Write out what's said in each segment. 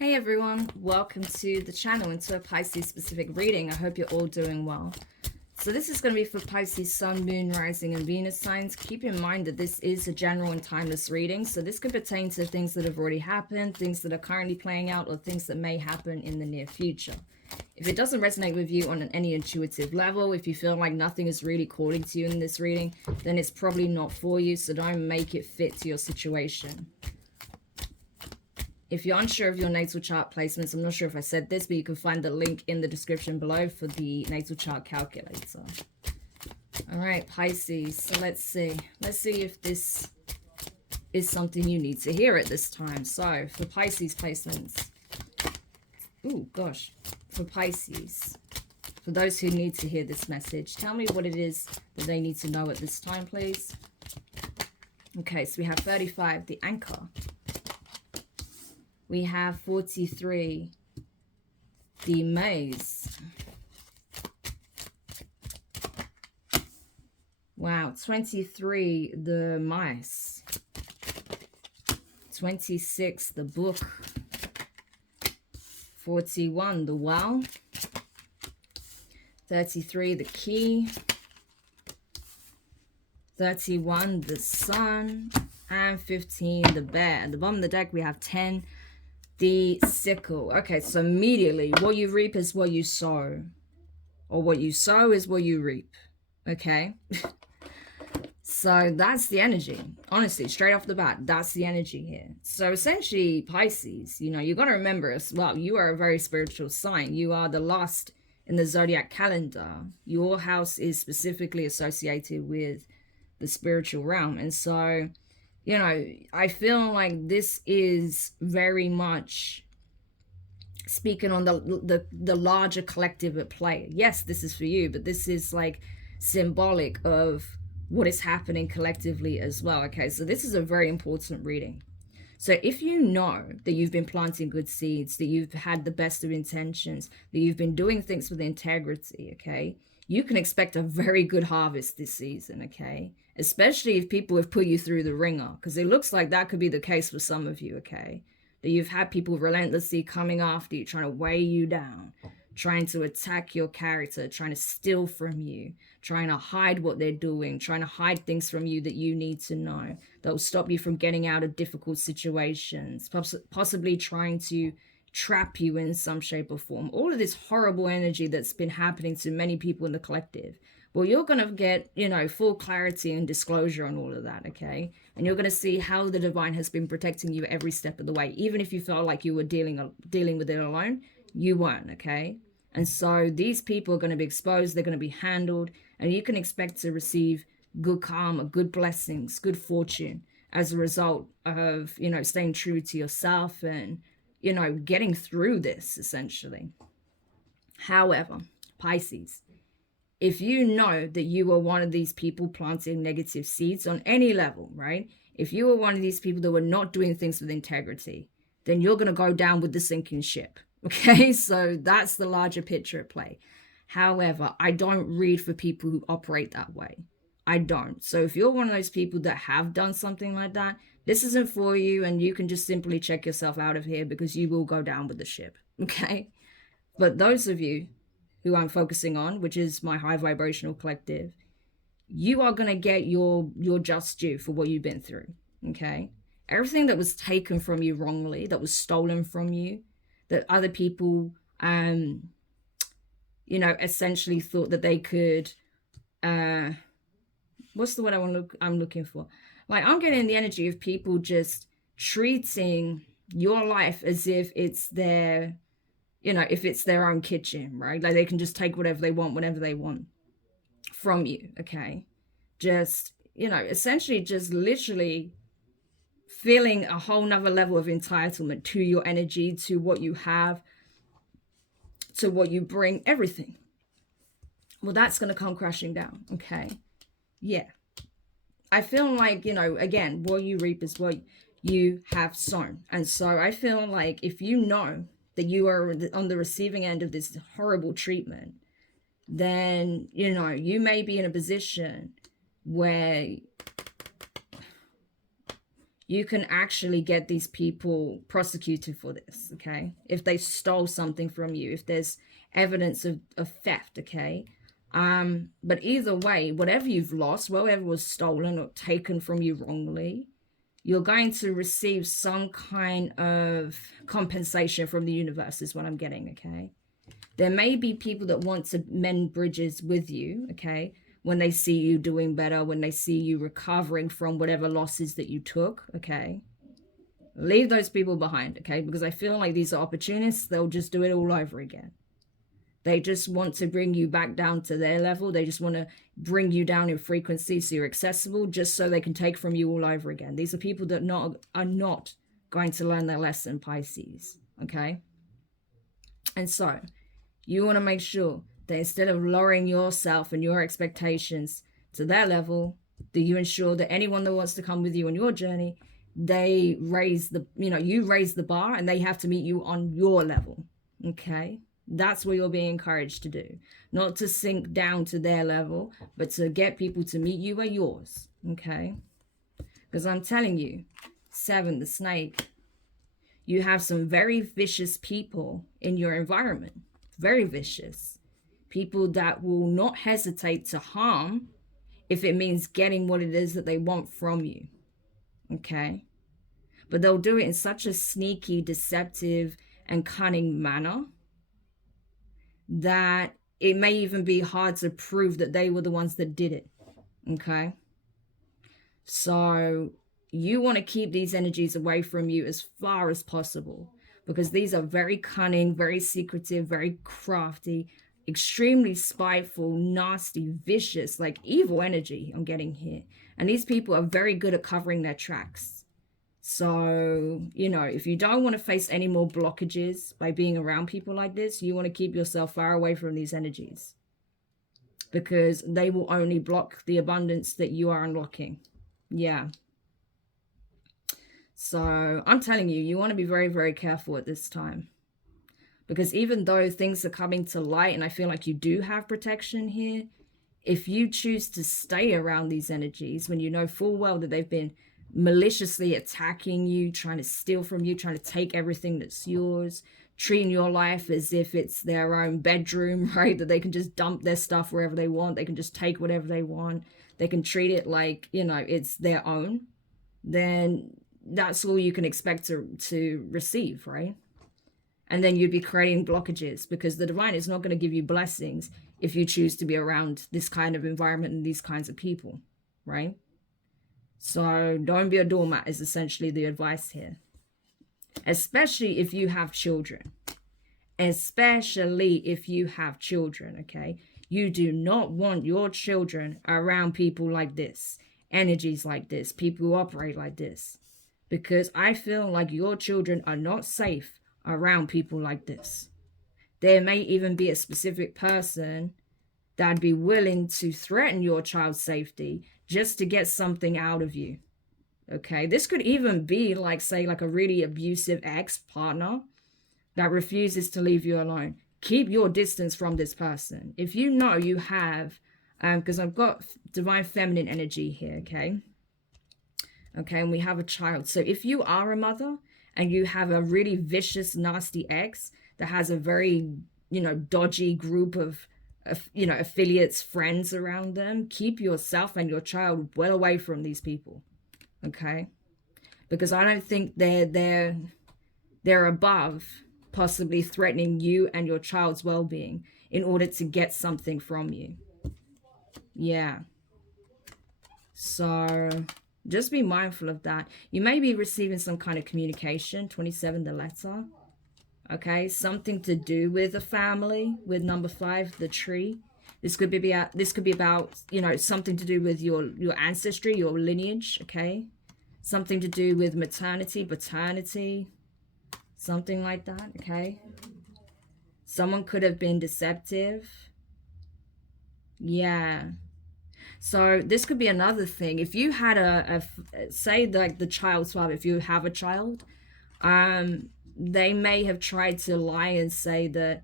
Hey everyone, welcome to the channel and to a Pisces specific reading. I hope you're all doing well. So this is going to be for Pisces Sun, Moon, Rising and Venus signs. Keep in mind that this is a general and timeless reading, so this could pertain to things that have already happened, things that are currently playing out, or things that may happen in the near future. If it doesn't resonate with you on any intuitive level, if you feel like nothing is really calling to you in this reading, then it's probably not for you, so don't make it fit to your situation. If you're unsure of your natal chart placements, I'm not sure if I said this, but you can find the link in the description below for the natal chart calculator. All right, Pisces. So let's see. Let's see if this is something you need to hear at this time. So for Pisces placements. Oh, gosh. For Pisces. For those who need to hear this message, tell me what it is that they need to know at this time, please. Okay, so we have 35, the anchor. We have 43, the maze. Wow, 23, the mice. 26, the book. 41, the well. 33, the key. 31, the sun. And 15, the bear. At the bottom of the deck, we have 10, the sickle. Okay, so immediately, what you reap is what you sow. Or what you sow is what you reap. Okay? So that's the energy. Honestly, straight off the bat, that's the energy here. So essentially, Pisces, you know, you got to remember as well, you are a very spiritual sign. You are the last in the zodiac calendar. Your house is specifically associated with the spiritual realm. And so, you know, I feel like this is very much speaking on the larger collective at play. Yes, this is for you, but this is like symbolic of what is happening collectively as well. Okay, so this is a very important reading. So if you know that you've been planting good seeds, that you've had the best of intentions, that you've been doing things with integrity, okay, you can expect a very good harvest this season, okay? Especially if people have put you through the ringer, because it looks like that could be the case for some of you, okay? That you've had people relentlessly coming after you, trying to weigh you down, trying to attack your character, trying to steal from you, trying to hide what they're doing, trying to hide things from you that you need to know, that will stop you from getting out of difficult situations, possibly trying to trap you in some shape or form. All of this horrible energy that's been happening to many people in the collective. Well, you're going to get, you know, full clarity and disclosure on all of that, okay? And you're going to see how the divine has been protecting you every step of the way. Even if you felt like you were dealing with it alone, you weren't, okay? And so these people are going to be exposed, they're going to be handled, and you can expect to receive good karma, good blessings, good fortune as a result of, you know, staying true to yourself and, you know, getting through this, essentially. However, Pisces, if you know that you are one of these people planting negative seeds on any level, right? If you are one of these people that were not doing things with integrity, then you're going to go down with the sinking ship. Okay, so that's the larger picture at play. However, I don't read for people who operate that way. I don't. So if you're one of those people that have done something like that, this isn't for you, and you can just simply check yourself out of here because you will go down with the ship. Okay, but those of you who I'm focusing on, which is my high vibrational collective, you are going to get your just due for what you've been through. Okay, everything that was taken from you wrongly, that was stolen from you, that other people, you know, essentially thought that they could, what's the word I'm looking for? Like, I'm getting the energy of people just treating your life as if it's their, you know, if it's their own kitchen, right? Like they can just take whatever they want, whenever they want from you, okay? Just, you know, essentially just literally feeling a whole nother level of entitlement to your energy, to what you have, to what you bring, everything. Well, that's going to come crashing down, okay? Yeah. I feel like, you know, again, what you reap is what you have sown. And so I feel like if you know that you are on the receiving end of this horrible treatment, then, you know, you may be in a position where you can actually get these people prosecuted for this, okay? If they stole something from you, if there's evidence of theft, okay? But either way, whatever you've lost, whatever was stolen or taken from you wrongly, you're going to receive some kind of compensation from the universe is what I'm getting, okay? There may be people that want to mend bridges with you, okay? When they see you doing better, when they see you recovering from whatever losses that you took, okay? Leave those people behind, okay? Because I feel like these are opportunists. They'll just do it all over again. They just want to bring you back down to their level. They just want to bring you down in frequency so you're accessible just so they can take from you all over again. These are people that are not going to learn their lesson, Pisces, okay? And so you want to make sure that instead of lowering yourself and your expectations to their level, that you ensure that anyone that wants to come with you on your journey, they raise the, you raise the bar and they have to meet you on your level, okay? That's what you're being encouraged to do. Not to sink down to their level, but to get people to meet you at yours, okay? Because I'm telling you, 7, the snake, you have some very vicious people in your environment. Very vicious. People that will not hesitate to harm if it means getting what it is that they want from you, okay? But they'll do it in such a sneaky, deceptive, and cunning manner that it may even be hard to prove that they were the ones that did it, okay? So you want to keep these energies away from you as far as possible, because these are very cunning, very secretive, very crafty, extremely spiteful, nasty, vicious, like evil energy I'm getting here. And these people are very good at covering their tracks. So, if you don't want to face any more blockages by being around people like this, you want to keep yourself far away from these energies, because they will only block the abundance that you are unlocking. Yeah. So I'm telling you, you want to be very, very careful at this time, because even though things are coming to light and I feel like you do have protection here, if you choose to stay around these energies when you know full well that they've been maliciously attacking you, trying to steal from you, trying to take everything that's yours, treating your life as if it's their own bedroom, right? That they can just dump their stuff wherever they want. They can just take whatever they want. They can treat it like, it's their own. Then that's all you can expect to receive, right? And then you'd be creating blockages, because the divine is not going to give you blessings if you choose to be around this kind of environment and these kinds of people, right? So don't be a doormat is essentially the advice here. Especially if you have children. Especially if you have children, okay? You do not want your children around people like this. Energies like this. People who operate like this. Because I feel like your children are not safe around people like this. There may even be a specific person that'd be willing to threaten your child's safety just to get something out of you, okay? This could even be like, say, like a really abusive ex-partner that refuses to leave you alone. Keep your distance from this person. If you know you have, because I've got divine feminine energy here, okay? Okay, and we have a child. So if you are a mother and you have a really vicious, nasty ex that has a very, dodgy group of affiliates, friends around them, keep yourself and your child well away from these people, okay? Because I don't think they're above possibly threatening you and your child's well-being in order to get something from you. Yeah. So just be mindful of that. You may be receiving some kind of communication, 27, the letter. Okay, something to do with a family, with number 5, the tree. This could be about, something to do with your ancestry, your lineage, okay? Something to do with maternity, paternity, something like that, okay? Someone could have been deceptive. Yeah. So this could be another thing. If you had say like the child's father, if you have a child, they may have tried to lie and say that,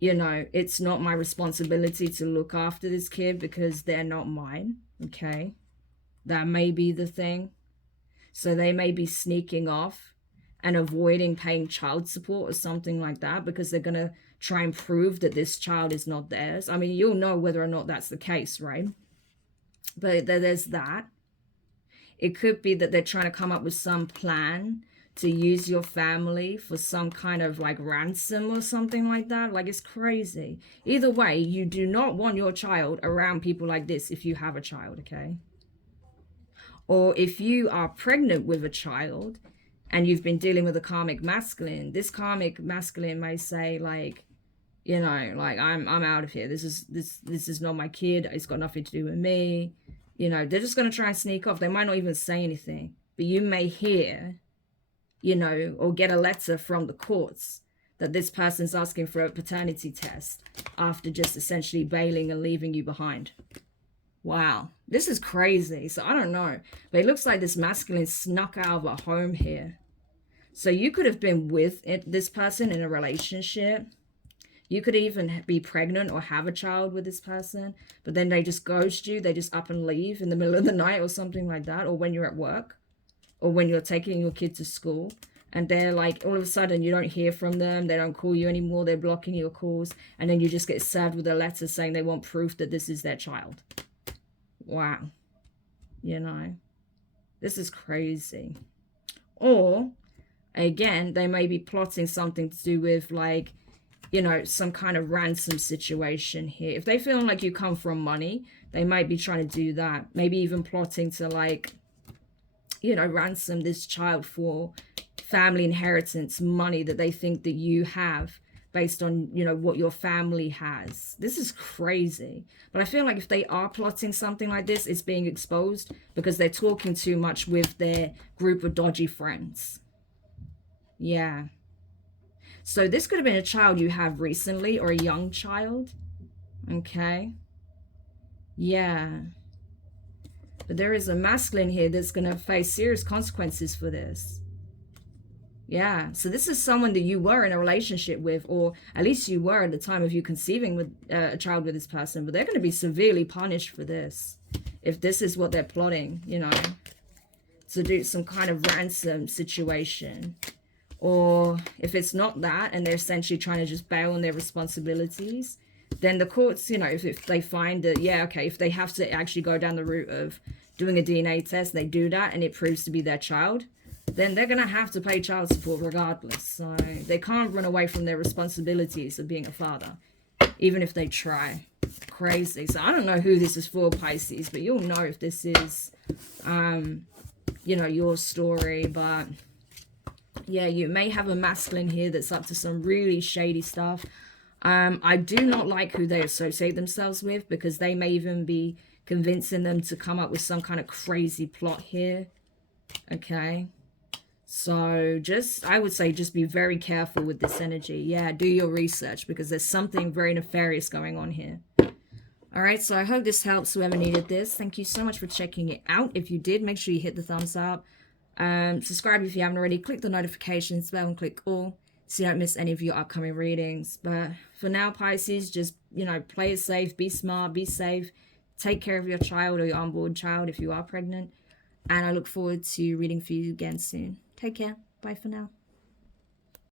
it's not my responsibility to look after this kid because they're not mine, okay? That may be the thing. So they may be sneaking off and avoiding paying child support or something like that because they're going to try and prove that this child is not theirs. I mean, you'll know whether or not that's the case, right? But there's that. It could be that they're trying to come up with some plan to use your family for some kind of like ransom or something like that. Like, it's crazy. Either way, you do not want your child around people like this if you have a child, okay? Or if you are pregnant with a child and you've been dealing with a karmic masculine, this karmic masculine may say like, you know, like, I'm out of here. This is not my kid. It's got nothing to do with me. You know, they're just going to try and sneak off. They might not even say anything, but you may hear, you know, or get a letter from the courts that this person's asking for a paternity test after just essentially bailing and leaving you behind. Wow, this is crazy. So I don't know, but it looks like this masculine snuck out of a home here. So you could have been with this person in a relationship. You could even be pregnant or have a child with this person, but then they just ghost you. They just up and leave in the middle of the night or something like that, or when you're at work, or when you're taking your kid to school, and they're like, all of a sudden you don't hear from them. They don't call you anymore. They're blocking your calls, and then you just get served with a letter saying they want proof that this is their child. Wow. You know, this is crazy. Or, again, they may be plotting something to do with like, you know, some kind of ransom situation here. If they feel like you come from money, they might be trying to do that. Maybe even plotting to like, you know, ransom this child for family inheritance money that they think that you have based on, you know, what your family has. This is crazy. But I feel like if they are plotting something like this, it's being exposed because they're talking too much with their group of dodgy friends. Yeah. So this could have been a child you have recently or a young child. Okay. Yeah. But there is a masculine here that's going to face serious consequences for this. Yeah. So this is someone that you were in a relationship with, or at least you were at the time of you conceiving with a child with this person. But they're going to be severely punished for this. If this is what they're plotting, you know, to do some kind of ransom situation. Or if it's not that and they're essentially trying to just bail on their responsibilities, then the courts, you know, if they find that, yeah, okay, if they have to actually go down the route of doing a DNA test, they do that and it proves to be their child, then they're going to have to pay child support regardless. So they can't run away from their responsibilities of being a father, even if they try. Crazy. So I don't know who this is for, Pisces, but you'll know if this is, you know, your story. But yeah, you may have a masculine here that's up to some really shady stuff. I do not like who they associate themselves with, because they may even be convincing them to come up with some kind of crazy plot here. Okay. So I would say just be very careful with this energy. Yeah, do your research, because there's something very nefarious going on here. All right, so I hope this helps whoever needed this. Thank you so much for checking it out. If you did, make sure you hit the thumbs up. Subscribe if you haven't already. Click the notifications bell and click all so you don't miss any of your upcoming readings. But for now, Pisces, just, you know, play it safe, be smart, be safe. Take care of your child or your unborn child if you are pregnant. And I look forward to reading for you again soon. Take care. Bye for now.